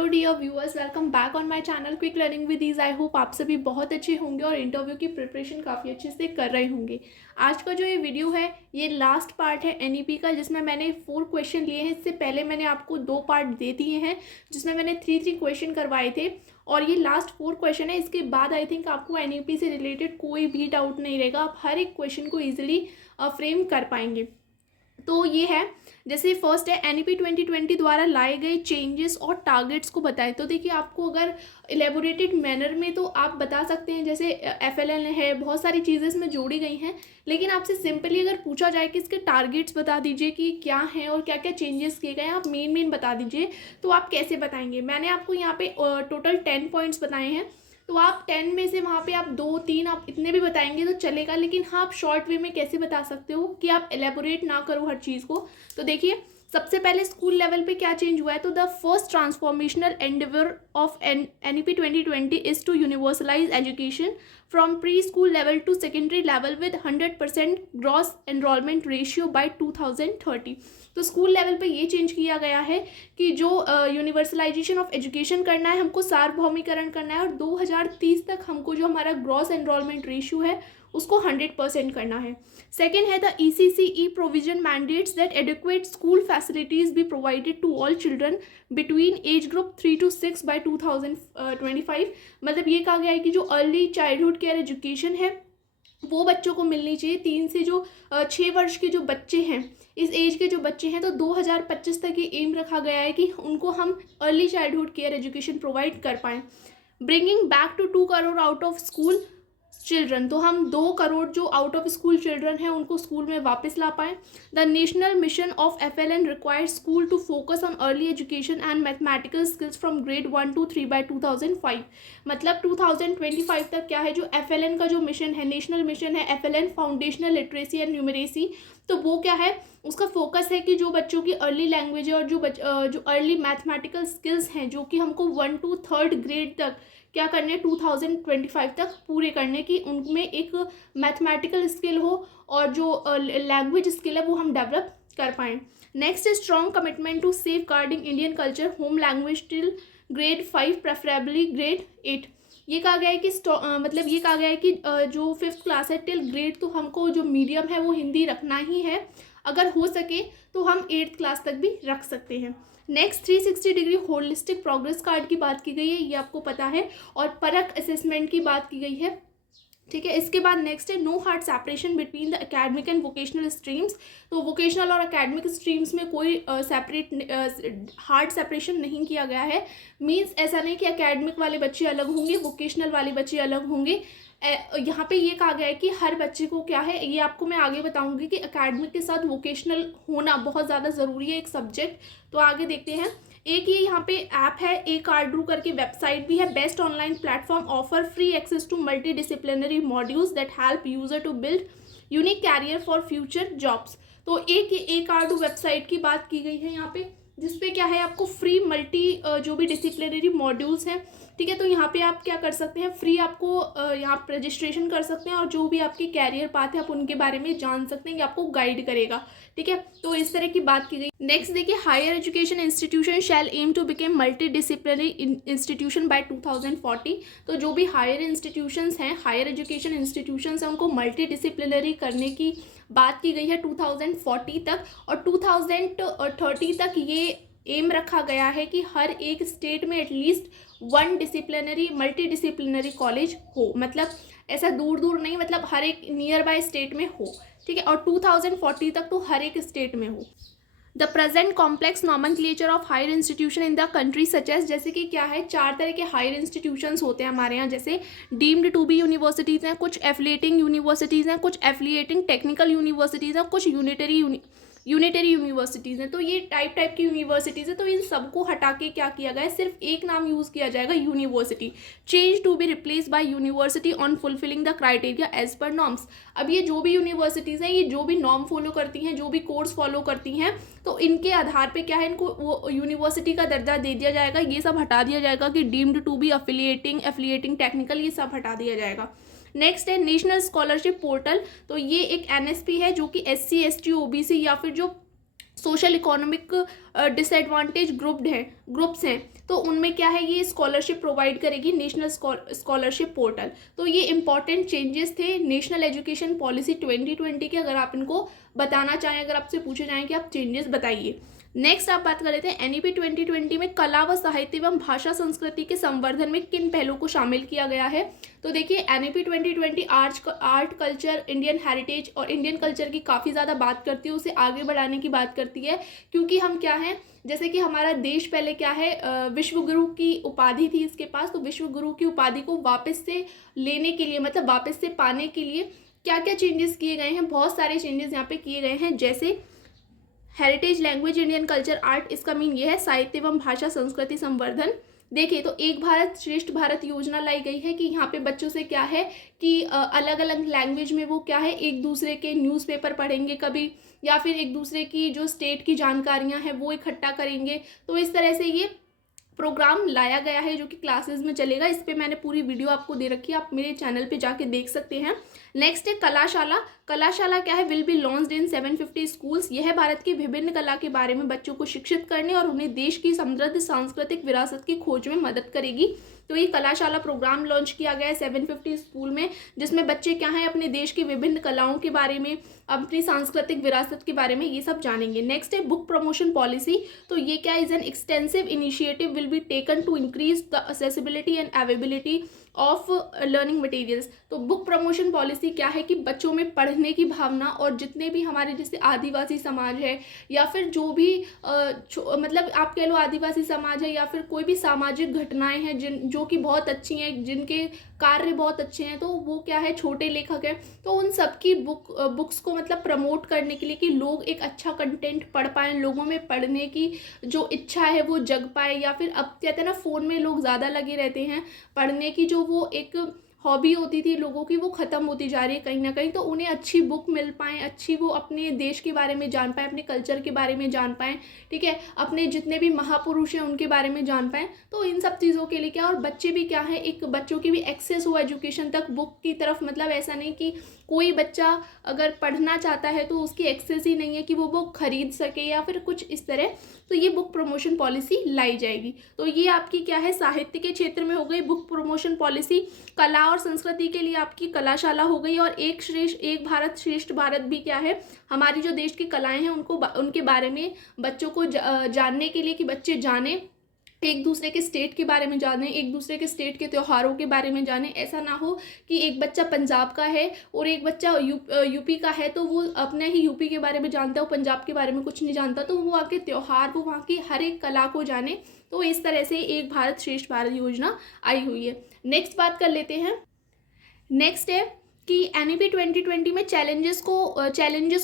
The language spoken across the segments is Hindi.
Hello dear viewers, welcome back on my channel quick learning with ease. I hope आप सभी बहुत अच्छे होंगे और इंटरव्यू की प्रिपरेशन काफ़ी अच्छे से कर रहे होंगे। आज का जो ये वीडियो है ये लास्ट पार्ट है एनईपी का, जिसमें मैंने 4 क्वेश्चन लिए हैं। इससे पहले मैंने आपको 2 पार्ट दे दिए हैं जिसमें मैंने 3 क्वेश्चन करवाए थे और ये लास्ट 4 क्वेश्चन है। इसके बाद आई थिंक आपको एनईपी से रिलेटेड कोई भी डाउट नहीं रहेगा, आप हर एक क्वेश्चन को ईजिली फ्रेम कर पाएंगे। तो ये है, जैसे फर्स्ट है एनईपी 2020 द्वारा लाए गए चेंजेस और टारगेट्स को बताएं। तो देखिए, आपको अगर इलेबोरेटेड मैनर में तो आप बता सकते हैं, जैसे एफएलएन है, बहुत सारी चीज़ें इसमें जोड़ी गई हैं। लेकिन आपसे सिंपली अगर पूछा जाए कि इसके टारगेट्स बता दीजिए कि क्या हैं और क्या क्या चेंजेस किए गए हैं, आप मेन बता दीजिए, तो आप कैसे बताएंगे। मैंने आपको यहाँ पे टोटल 10 पॉइंट्स बताए हैं, तो आप 10 में से वहाँ पे आप 2-3 आप इतने भी बताएंगे तो चलेगा। लेकिन हाँ, आप शॉर्ट वे में कैसे बता सकते हो कि आप एलेबोरेट ना करो हर चीज़ को। तो देखिए, सबसे पहले स्कूल लेवल पे क्या चेंज हुआ है। तो the first transformational endeavour of NEP 2020 is to universalise education from pre school level to secondary level with 100% gross enrolment ratio by 2030। तो स्कूल लेवल पे ये चेंज किया गया है कि जो यूनिवर्सलाइजेशन ऑफ एजुकेशन करना है, हमको सार्वभौमिकरण करना है और 2030 तक हमको जो हमारा ग्रॉस एनरोलमेंट रेशियो है उसको 100% करना है। सेकेंड है the ECCE provision mandates that adequate school facilities be provided to all children between age group 3 to 6 by 2025। मतलब ये कहा गया है कि जो अर्ली चाइल्डहुड केयर एजुकेशन है वो बच्चों को मिलनी चाहिए। 3 से जो 6 वर्ष के जो बच्चे हैं, इस एज के जो बच्चे हैं, तो 2025 तक ये एम रखा गया है कि उनको हम early childhood care education provide कर पाएँ। Bringing back to 2 crore out of school children, तो हम 2 करोड़ जो आउट ऑफ स्कूल चिल्ड्रन हैं उनको स्कूल में वापस ला पाएँ। The national mission of FLN requires school to focus on early education and mathematical skills from grade 1 to 3 by 2005। मतलब 2025 तक क्या है, जो FLN का जो मिशन है, नेशनल मिशन है FLN foundational literacy and numeracy, तो वो क्या है, उसका फोकस है कि जो बच्चों की अर्ली लैंग्वेज है और जो अर्ली मैथमेटिकल स्किल्स हैं जो कि हमको 1 to 3rd ग्रेड तक क्या करने, 2025 तक पूरे करने की, उनमें एक मैथमेटिकल स्किल हो और जो लैंग्वेज स्किल है वो हम डेवलप कर पाएँ। Next is strong commitment to safeguarding Indian culture home language till grade 5 preferably grade 8। ये कहा गया है कि मतलब ये कहा गया है कि जो 5th क्लास है टिल ग्रेड, तो हमको जो मीडियम है वो हिंदी रखना ही है। अगर हो सके तो हम 8th क्लास तक भी रख सकते हैं। Next 360 degree holistic progress card की बात की गई है, ये आपको पता है, और परख असेसमेंट की बात की गई है। ठीक है, इसके बाद नेक्स्ट है no hard separation between the academic and vocational streams. तो वोकेशनल और एकेडमिक स्ट्रीम्स में कोई सेपरेट हार्ड सेपरेशन नहीं किया गया है। मीन्स ऐसा नहीं कि एकेडमिक वाले बच्चे अलग होंगे, वोकेशनल वाले बच्चे अलग होंगे। यहाँ पे ये कहा गया है कि हर बच्चे को क्या है, ये आपको मैं आगे बताऊंगी कि एकेडमिक के साथ वोकेशनल होना बहुत ज़्यादा ज़रूरी है एक सब्जेक्ट। तो आगे देखते हैं। एक ये यहाँ पे ऐप है, ए कार्डरू करके वेबसाइट भी है। Best online platform offer free access to multidisciplinary modules that help user to build unique career for future jobs. तो एक ए कार्डरू वेबसाइट की बात की गई है यहाँ पे, जिसपे क्या है, आपको फ्री मल्टी जो भी डिसिप्लिनरी मॉड्यूल्स हैं, ठीक है, तो यहाँ पे आप क्या कर सकते हैं, फ्री आपको यहाँ पर रजिस्ट्रेशन कर सकते हैं और जो भी आपके कैरियर पाथ है आप उनके बारे में जान सकते हैं, ये आपको गाइड करेगा। ठीक है, तो इस तरह की बात की गई। नेक्स्ट देखिए, higher education institution shall aim to became multidisciplinary institution by 2040। तो जो भी हायर इंस्टीट्यूशंस हैं, हायर एजुकेशन इंस्टीट्यूशंस हैं, उनको मल्टी डिसिप्लिनरी करने की बात की गई है 2040 तक। और 2030 तक ये एम रखा गया है कि हर एक स्टेट में at least 1 disciplinary multi disciplinary college हो। मतलब ऐसा दूर दूर नहीं, मतलब हर एक नियर बाय स्टेट में हो। ठीक है, और 2040 तक तो हर एक स्टेट में हो। The present complex nomenclature of higher institution in the country such as, जैसे कि क्या है, 4 तरह के हायर इंस्टीट्यूशंस होते हैं हमारे यहाँ। जैसे डीम्ड टू बी यूनिवर्सिटीज़ हैं, कुछ एफिलिएटिंग यूनिवर्सिटीज़ हैं, कुछ एफिलिएटिंग टेक्निकल यूनिवर्सिटीज़ हैं, कुछ यूनिटरी यूनिवर्सिटीज़ हैं। तो ये टाइप की यूनिवर्सिटीज़ है। तो इन सबको हटा के क्या किया गया है, सिर्फ एक नाम यूज़ किया जाएगा, university. Change to be replace by university on fulfilling the criteria as per norms. अब ये जो भी यूनिवर्सिटीज़ हैं, ये जो भी नॉर्म फॉलो करती हैं, जो भी कोर्स फॉलो करती हैं, तो इनके आधार पे क्या है, इनको वो यूनिवर्सिटी का दर्जा दे दिया जाएगा। ये सब हटा दिया जाएगा कि deemed to be affiliating technical, ये सब हटा दिया जाएगा। नेक्स्ट है नेशनल स्कॉलरशिप पोर्टल। तो ये एक NSP है जो कि SC ST OBC या फिर जो सोशल इकोनॉमिक डिसएडवांटेज ग्रुप्स हैं, तो उनमें क्या है, ये स्कॉलरशिप प्रोवाइड करेगी नेशनल स्कॉलरशिप पोर्टल। तो ये इंपॉर्टेंट चेंजेस थे नेशनल एजुकेशन पॉलिसी 2020 के। अगर आप इनको बताना चाहें, अगर आपसे पूछे जाएं कि आप चेंजेस बताइए। नेक्स्ट आप बात कर लेते हैं एनईपी 2020 में कला व साहित्य एवं भाषा संस्कृति के संवर्धन में किन पहलों को शामिल किया गया है। तो देखिए NEP 2020 art culture, Indian heritage और इंडियन कल्चर की काफ़ी ज़्यादा बात करती है, उसे आगे बढ़ाने की बात करती है। क्योंकि हम क्या हैं, जैसे कि हमारा देश पहले क्या है, विश्व गुरु की उपाधि थी इसके पास, तो विश्व गुरु की उपाधि को वापस से लेने के लिए, मतलब वापस से पाने के लिए क्या क्या चेंजेस किए गए हैं। बहुत सारे चेंजेस यहाँ पे किए गए हैं, जैसे heritage, language, Indian culture, art, इसका मीन ये है साहित्य एवं भाषा संस्कृति संवर्धन। देखिए तो एक भारत श्रेष्ठ भारत योजना लाई गई है कि यहाँ पे बच्चों से क्या है कि अलग अलग लैंग्वेज में वो क्या है, एक दूसरे के न्यूज़पेपर पढ़ेंगे कभी, या फिर एक दूसरे की जो स्टेट की जानकारियाँ हैं वो इकट्ठा करेंगे। तो इस तरह से ये प्रोग्राम लाया गया है जो कि क्लासेस में चलेगा। इस पे मैंने पूरी वीडियो आपको दे रखी है, आप मेरे चैनल पे जाके देख सकते हैं। नेक्स्ट है कलाशाला। कलाशाला क्या है, will be launched in 750 schools. यह भारत की विभिन्न कला के बारे में बच्चों को शिक्षित करने और उन्हें देश की समृद्ध सांस्कृतिक विरासत की खोज में मदद करेगी। तो ये कलाशाला प्रोग्राम लॉन्च किया गया है 750 स्कूल में, जिसमें बच्चे क्या है अपने देश की विभिन्न कलाओं के बारे में, अपनी सांस्कृतिक विरासत के बारे में ये सब जानेंगे। नेक्स्ट है बुक प्रमोशन पॉलिसी। तो ये क्या is an extensive initiative will be taken to increase the accessibility and availability of learning materials. तो बुक प्रमोशन पॉलिसी क्या है कि बच्चों में पढ़ने की भावना, और जितने भी हमारे जैसे आदिवासी समाज है या फिर जो भी मतलब आप कह लो आदिवासी समाज है, या फिर कोई भी सामाजिक घटनाएं हैं जो कि बहुत अच्छी हैं, जिनके कार्य बहुत अच्छे हैं, तो वो क्या है छोटे लेखक हैं, तो उन सब की बुक्स को मतलब प्रमोट करने के लिए कि लोग एक अच्छा कंटेंट पढ़ पाएँ, लोगों में पढ़ने की जो इच्छा है वो जग पाए। या फिर अब कहते हैं ना फ़ोन में लोग ज़्यादा लगे रहते हैं, पढ़ने की जो वो एक हॉबी होती थी लोगों की वो ख़त्म होती जा रही है कहीं ना कहीं। तो उन्हें अच्छी बुक मिल पाएँ, अच्छी वो अपने देश के बारे में जान पाएँ, अपने कल्चर के बारे में जान पाएँ, ठीक है, अपने जितने भी महापुरुष हैं उनके बारे में जान पाएँ। तो इन सब चीज़ों के लिए क्या, और बच्चे भी क्या है, एक बच्चों की भी एक्सेस हो एजुकेशन तक, बुक की तरफ, मतलब ऐसा नहीं कि कोई बच्चा अगर पढ़ना चाहता है तो उसकी एक्सेस ही नहीं है कि वो बुक खरीद सके या फिर कुछ इस तरह। तो ये बुक प्रमोशन पॉलिसी लाई जाएगी। तो ये आपकी क्या है साहित्य के क्षेत्र में हो गई बुक प्रमोशन पॉलिसी। कला और संस्कृति के लिए आपकी कलाशाला हो गई। और एक भारत श्रेष्ठ भारत भी क्या है, हमारी जो देश की कलाएं हैं उनके बारे में बच्चों को जानने के लिए, कि बच्चे जाने, एक दूसरे के स्टेट के बारे में जाने, एक दूसरे के स्टेट के त्योहारों के बारे में जाने। ऐसा ना हो कि एक बच्चा पंजाब का है और एक बच्चा यूपी का है, तो वो अपने ही यूपी के बारे में जानता है, वो पंजाब के बारे में कुछ नहीं जानता, तो वो वहाँ के त्यौहार, वो वहाँ की हर एक कला को जाने। तो इस तरह से एक भारत श्रेष्ठ भारत योजना आई हुई है। नेक्स्ट बात कर लेते हैं। नेक्स्ट है कि एनईपी 2020 में चैलेंजेस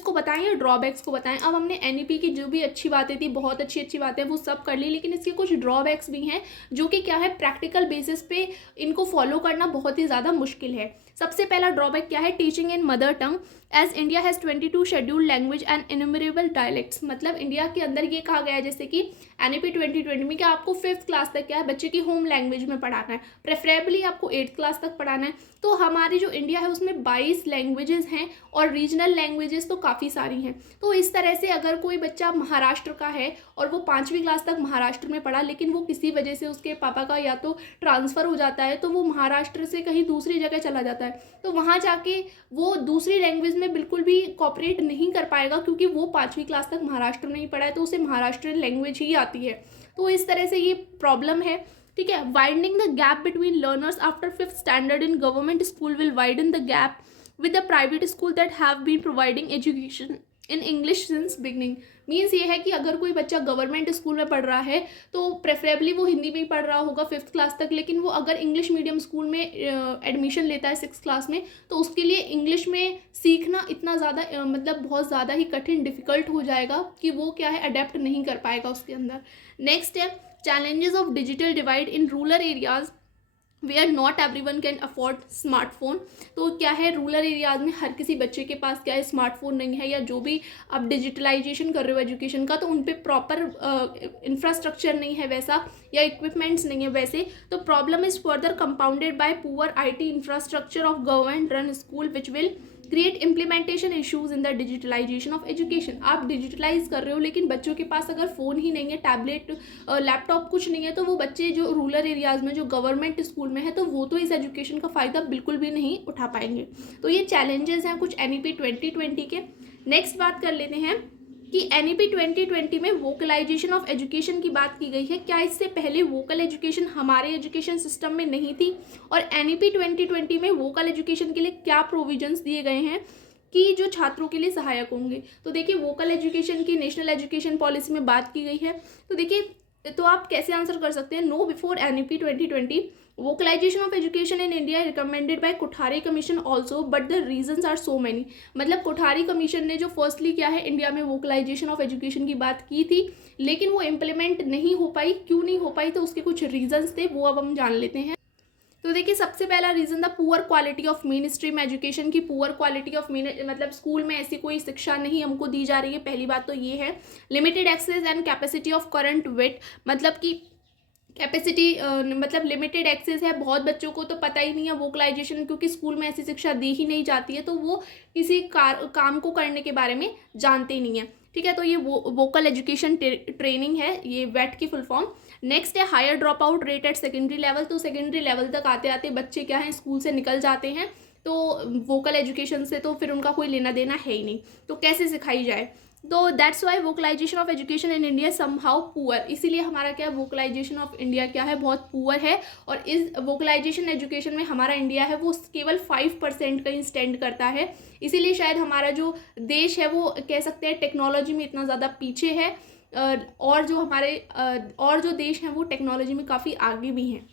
को बताएं या ड्रॉबैक्स को बताएं। अब हमने एनईपी की जो भी अच्छी बातें थी, बहुत अच्छी बातें वो सब कर ली, लेकिन इसके कुछ ड्रॉबैक्स भी हैं जो कि क्या है, प्रैक्टिकल बेसिस पे इनको फॉलो करना बहुत ही ज़्यादा मुश्किल है। सबसे पहला ड्रॉबैक क्या है, teaching in mother tongue as India has 22 scheduled language and innumerable dialects. मतलब इंडिया के अंदर ये कहा गया है जैसे कि एनईपी 2020 में क्या आपको 5th क्लास तक क्या है बच्चे की होम लैंग्वेज में पढ़ाना है, प्रेफरेबली आपको 8th क्लास तक पढ़ाना है। तो हमारी जो इंडिया है उसमें 22 लैंग्वेजेस हैं और रीजनल लैंग्वेजेस तो काफ़ी सारी हैं। तो इस तरह से अगर कोई बच्चा महाराष्ट्र का है और वो 5वीं क्लास तक महाराष्ट्र में पढ़ा, लेकिन वो किसी वजह से उसके पापा का या तो ट्रांसफ़र हो जाता है, तो वो महाराष्ट्र से कहीं दूसरी जगह चला जाता है, तो वहाँ जाके वो दूसरी लैंग्वेज में बिल्कुल भी कॉपरेट नहीं कर पाएगा, क्योंकि वो 5वीं क्लास तक महाराष्ट्र में नहीं पढ़ा है, तो उसे महाराष्ट्रियन लैंग्वेज ही आती है। तो इस तरह से ये प्रॉब्लम है, ठीक है। Widening the gap between learners after 5th standard in government school will widen the gap with the private school that have been providing education in English since beginning. Means ये है कि अगर कोई बच्चा गवर्नमेंट स्कूल में पढ़ रहा है तो प्रेफरेबली वो हिंदी में ही पढ़ रहा होगा 5th क्लास तक, लेकिन वो अगर इंग्लिश मीडियम स्कूल में एडमिशन लेता है 6th क्लास में, तो उसके लिए इंग्लिश में सीखना इतना ज़्यादा मतलब बहुत ज़्यादा ही कठिन, डिफ़िकल्ट हो जाएगा कि वो क्या है अडेप्ट नहीं कर पाएगा उसके अंदर। नेक्स्ट है challenges of digital divide in rural areas where not everyone can afford smartphone. तो क्या है, रूरल एरियाज में हर किसी बच्चे के पास क्या है स्मार्टफोन नहीं है, या जो भी आप डिजिटलाइजेशन कर रहे हो एजुकेशन का, तो उन पे प्रॉपर इंफ्रास्ट्रक्चर नहीं है वैसा, या इक्विपमेंट्स नहीं है वैसे। तो problem is further compounded bye poor IT infrastructure of government run school which will create implementation issues in the digitalisation of education. आप डिजिटलाइज कर रहे हो लेकिन बच्चों के पास अगर फ़ोन ही नहीं है, टैबलेट, लैपटॉप कुछ नहीं है, तो वो बच्चे जो रूरल एरियाज़ में जो गवर्नमेंट स्कूल में है तो वो तो इस एजुकेशन का फ़ायदा बिल्कुल भी नहीं उठा पाएंगे। तो ये चैलेंजेस हैं कुछ NEP 2020 के। नेक्स्ट बात कर लेते हैं कि NEP 2020 में वोकलाइजेशन ऑफ एजुकेशन की बात की गई है। क्या इससे पहले वोकल एजुकेशन हमारे एजुकेशन सिस्टम में नहीं थी? और NEP 2020 में वोकल एजुकेशन के लिए क्या प्रोविजंस दिए गए हैं कि जो छात्रों के लिए सहायक होंगे? तो देखिए, वोकल एजुकेशन की नेशनल एजुकेशन पॉलिसी में बात की गई है। तो देखिए, तो आप कैसे आंसर कर सकते हैं? No before NEP 2020 vocalisation of education in India recommended by Kothari commission also, but the reasons are so many. मतलब कोठारी कमीशन ने जो फर्स्टली क्या है, इंडिया में वोकलाइजेशन ऑफ एजुकेशन की बात की थी, लेकिन वो इम्प्लीमेंट नहीं हो पाई। क्यों नहीं हो पाई? तो उसके कुछ रीजंस थे, वो अब हम जान लेते हैं। तो देखिए, सबसे पहला रीज़न था poor quality of main stream education की। पुअर क्वालिटी ऑफ मेन मतलब स्कूल में ऐसी कोई शिक्षा नहीं हमको दी जा रही है, पहली बात तो ये है। Limited access and capacity of current VET, मतलब कि कैपेसिटी मतलब लिमिटेड एक्सेस है, बहुत बच्चों को तो पता ही नहीं है वोकलाइजेशन, क्योंकि स्कूल में ऐसी शिक्षा दी ही नहीं जाती है, तो वो किसी काम को करने के बारे में जानते ही नहीं है। ठीक है, तो ये वोकल एजुकेशन ट्रेनिंग है, ये वेट की फुल फॉर्म। नेक्स्ट है higher drop out rate at secondary level. तो सेकेंडरी लेवल तक आते आते बच्चे क्या है, स्कूल से निकल जाते हैं, तो वोकल एजुकेशन से तो फिर उनका कोई लेना देना है ही नहीं, तो कैसे सिखाई जाए? तो that's why vocalisation of education in India somehow poor. इसीलिए हमारा क्या, वोकलाइजेशन ऑफ इंडिया क्या है, बहुत पुअर है। और इस वोकलाइजेशन एजुकेशन में हमारा इंडिया है वो केवल 5% का ही स्टैंड करता है। इसीलिए शायद हमारा जो देश है वो कह सकते हैं टेक्नोलॉजी में इतना ज़्यादा पीछे है, और जो हमारे और जो देश हैं वो टेक्नोलॉजी में काफ़ी आगे भी हैं।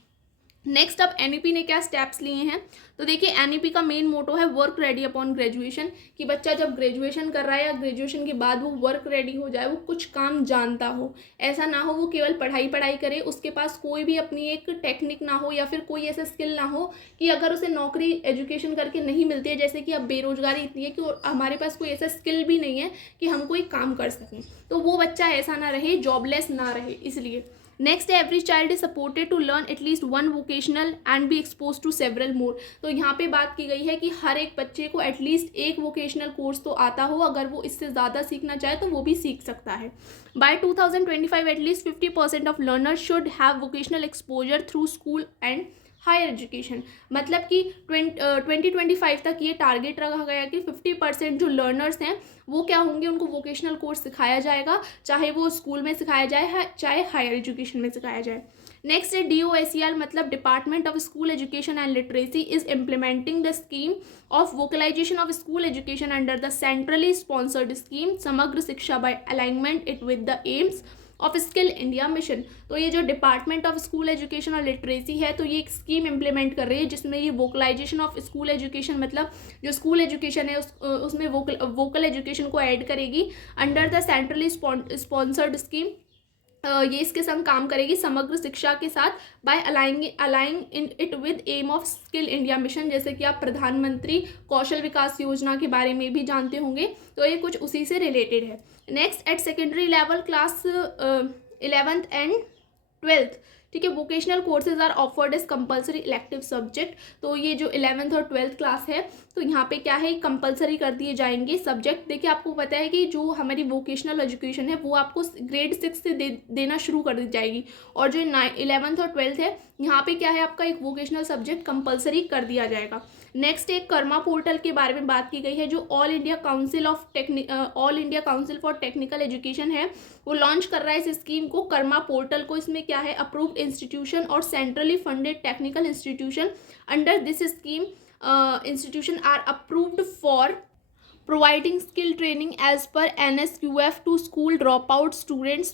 नेक्स्ट, अब NEP ने क्या स्टेप्स लिए हैं? तो देखिए, NEP का मेन मोटो है वर्क रेडी अपॉन ग्रेजुएशन, कि बच्चा जब ग्रेजुएशन कर रहा है या ग्रेजुएशन के बाद वो वर्क रेडी हो जाए, वो कुछ काम जानता हो। ऐसा ना हो वो केवल पढ़ाई करे, उसके पास कोई भी अपनी एक टेक्निक ना हो या फिर कोई ऐसा स्किल ना हो कि अगर उसे नौकरी एजुकेशन करके नहीं मिलती है, जैसे कि अब बेरोजगारी इतनी है कि हमारे पास कोई ऐसा स्किल भी नहीं है कि हम कोई काम कर सकें, तो वो बच्चा ऐसा ना रहे, जॉबलेस ना रहे, इसलिए। Next, every child is supported to learn at least one vocational and be expose to several more. तो यहाँ पे बात की गई है कि हर एक बच्चे को एटलीस्ट एक वोकेशनल कोर्स तो आता हो, अगर वो इससे ज़्यादा सीखना चाहे तो वो भी सीख सकता है। By 2025 at least 50% of learners should have vocational exposure through school and higher education. मतलब कि 2025 तक ये टारगेट रखा गया कि 50% जो लर्नर्स हैं वो क्या होंगे, उनको वोकेशनल कोर्स सिखाया जाएगा, चाहे वो स्कूल में सिखाया जाए चाहे हायर एजुकेशन में सिखाया जाए। नेक्स्ट है DOSER, मतलब department of school education and literacy is implementing the scheme of vocalisation of school education under the centrally sponsored scheme Samagra Shiksha by alignment it with the aims of skill India mission. तो ये जो डिपार्टमेंट ऑफ स्कूल एजुकेशन और लिटरेसी है, तो ये एक स्कीम इम्प्लीमेंट कर रही है जिसमें ये वोकलाइजेशन ऑफ स्कूल एजुकेशन, मतलब जो स्कूल एजुकेशन है उसमें वोकल एजुकेशन को ऐड करेगी under the centrally sponsored scheme. ये इसके संग काम करेगी समग्र शिक्षा के साथ by aligning in it with aim of skill India mission. जैसे कि आप प्रधानमंत्री कौशल विकास योजना के बारे में भी जानते होंगे, तो ये कुछ उसी से रिलेटेड है। Next, at secondary level class 11th and 12th, ठीक है, vocational courses are offered as compulsory elective subject. तो ये जो 11th और 12th क्लास है, तो यहाँ पे क्या है, कंपलसरी कर दिए जाएंगे सब्जेक्ट। देखिए, आपको पता है कि जो हमारी वोकेशनल एजुकेशन है वो आपको ग्रेड 6 से देना शुरू कर दी जाएगी, और जो 11th और 12th है यहाँ पे क्या है, आपका एक वोकेशनल सब्जेक्ट कंपलसरी कर दिया जाएगा। नेक्स्ट, एक कर्मा पोर्टल के बारे में बात की गई है, जो all India council for technical education है, वो लॉन्च कर रहा है इस स्कीम को, कर्मा पोर्टल को। इसमें क्या है, अप्रूव्ड इंस्टीट्यूशन और centrally funded technical institution under this scheme institution are approved for providing skill training as per NSQF to school dropout students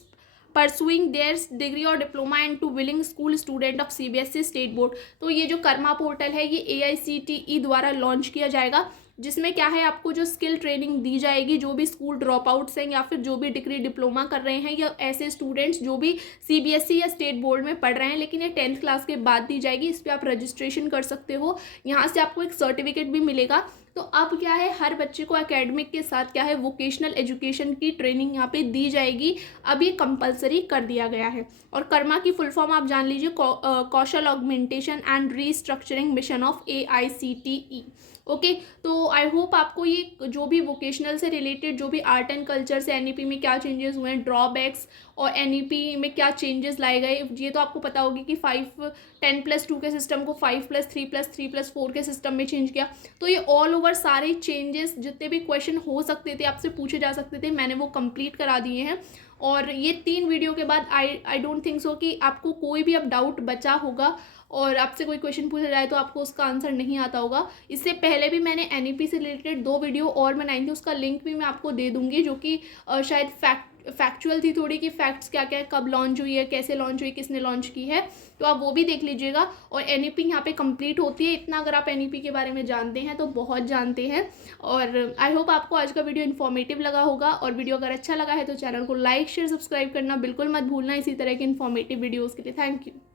pursuing their degree or diploma and to willing school student of CBSE state board। तो ये जो कर्मा पोर्टल है ये AICTE द्वारा लॉन्च किया जाएगा, जिसमें क्या है, आपको जो स्किल ट्रेनिंग दी जाएगी, जो भी स्कूल ड्रॉप आउट्स हैं या फिर जो भी डिग्री डिप्लोमा कर रहे हैं या ऐसे स्टूडेंट्स जो भी CBSE या स्टेट बोर्ड में पढ़ रहे हैं, लेकिन ये 10th क्लास के बाद दी जाएगी। इस पर आप रजिस्ट्रेशन कर सकते हो, यहाँ से आपको एक सर्टिफिकेट भी मिलेगा। तो अब क्या है, हर बच्चे को एकेडमिक के साथ क्या है, वोकेशनल एजुकेशन की ट्रेनिंग यहाँ पे दी जाएगी। अब ये कंपलसरी कर दिया गया है। और कर्मा की फुल फॉर्म आप जान लीजिए, Kaushal augmentation and restructuring mission of AICTE। Okay. तो आई होप आपको ये जो भी वोकेशनल से रिलेटेड जो भी आर्ट एंड कल्चर से एनईपी में क्या चेंजेस हुए हैं, ड्रॉबैक्स और एनईपी में क्या चेंजेस लाए गए, ये तो आपको पता होगी कि 10+2 के सिस्टम को 5+3+3+4 के सिस्टम में चेंज किया। तो ये ऑल ओवर सारे चेंजेस जितने भी क्वेश्चन हो सकते थे, आपसे पूछे जा सकते थे, मैंने वो कंप्लीट करा दिए हैं। और ये 3 वीडियो के बाद आई डोंट थिंक सो कि आपको कोई भी अब डाउट बचा होगा और आपसे कोई क्वेश्चन पूछा जाए तो आपको उसका आंसर नहीं आता होगा। इससे पहले भी मैंने एनईपी से रिलेटेड 2 वीडियो और बनाई थी, उसका लिंक भी मैं आपको दे दूँगी, जो कि शायद फैक्चुअल थी थोड़ी, कि फैक्ट्स क्या क्या है, कब लॉन्च हुई है, कैसे लॉन्च हुई, किसने लॉन्च की है, तो आप वो भी देख लीजिएगा। और एनईपी यहाँ पे कंप्लीट होती है। इतना अगर आप एनईपी के बारे में जानते हैं तो बहुत जानते हैं। और आई होप आपको आज का वीडियो इन्फॉर्मेटिव लगा होगा, और वीडियो अगर अच्छा लगा है तो चैनल को लाइक शेयर सब्सक्राइब करना बिल्कुल मत भूलना इसी तरह के इन्फॉर्मेटिव वीडियोज़ के लिए। Thank you.